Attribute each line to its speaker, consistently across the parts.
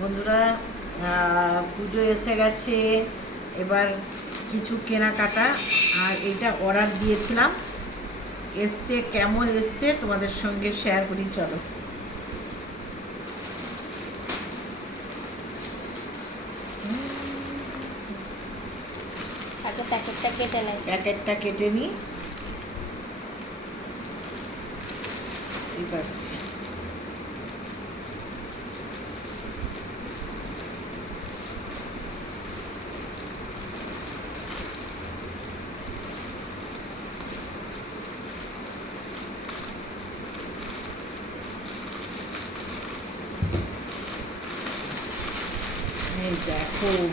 Speaker 1: বন্ধুরা পুজো এসে গেছে। এবার কিছু কেনাকাটা আর এটা অর্ডার দিয়েছিলাম। এসছে কেমন এসছে তোমাদের সঙ্গে শেয়ার করি চলো।
Speaker 2: আগে প্যাকেটটা কেটে
Speaker 1: প্যাকেটটা কেটে নিই এই পাশ। দেখো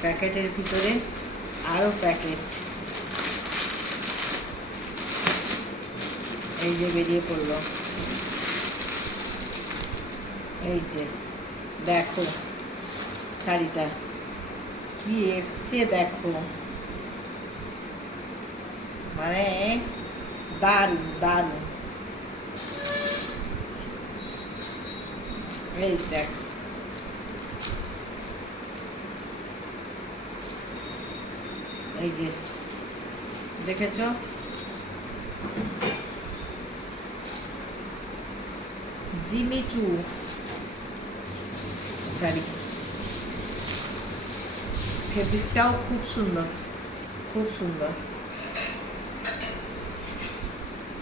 Speaker 1: প্যাকেটের ভিতরে আরও প্যাকেট। এই যে বেরিয়ে পড়ল। এই যে, দেখো শাড়িটা। কি এসছে দেখো। মানে দারুণ দারুণ। এই দেখো। এই যে, দেখেছ? জিমিচু শাড়ি ফেব্রিকটাও খুব সুন্দর খুব সুন্দর।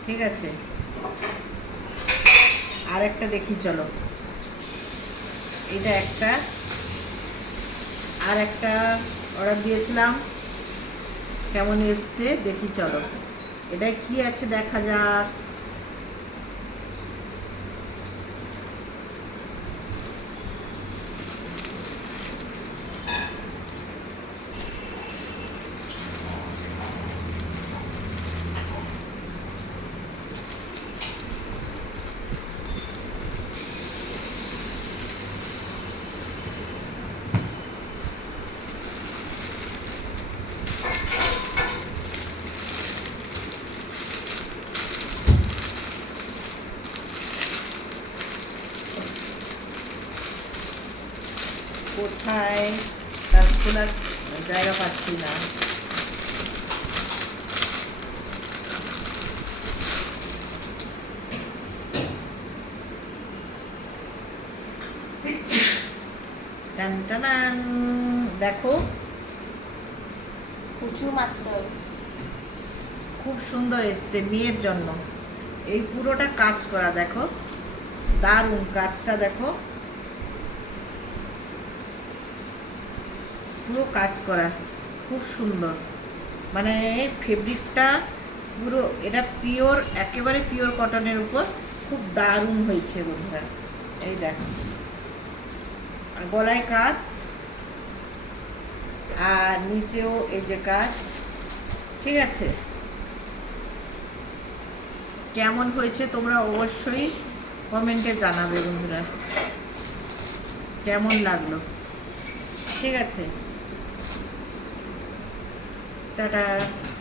Speaker 1: ঠিক আছে? আর একটা দেখি, চলো। এটা একটা আর একটা অর্ডার দিয়েছিলাম। কেমন এসছে? দেখি চলো। এটা কি আছে দেখা যাক। কোথায়? কাজ খোলার জায়গা পাচ্ছি না। টান। দেখো।
Speaker 2: কুচু মাত্র।
Speaker 1: খুব সুন্দর এসছে মেয়ের জন্য। এই পুরোটা কাজ করা দেখো। দারুণ কাজটা দেখো। পুরো কাজ করা, খুব সুন্দর। মানে ফেব্রিকটা পুরো, এটা পিওর একেবারে পিওর কটনের উপর খুব দারুণ হয়েছে বন্ধুরা। এই দেখো। গলায় কাজ। আর নিচেও এই যে কাজ। ঠিক আছে? কেমন হয়েছে তোমরা অবশ্যই কমেন্টে জানাবে বন্ধুরা। কেমন লাগল? ঠিক আছে? that uh,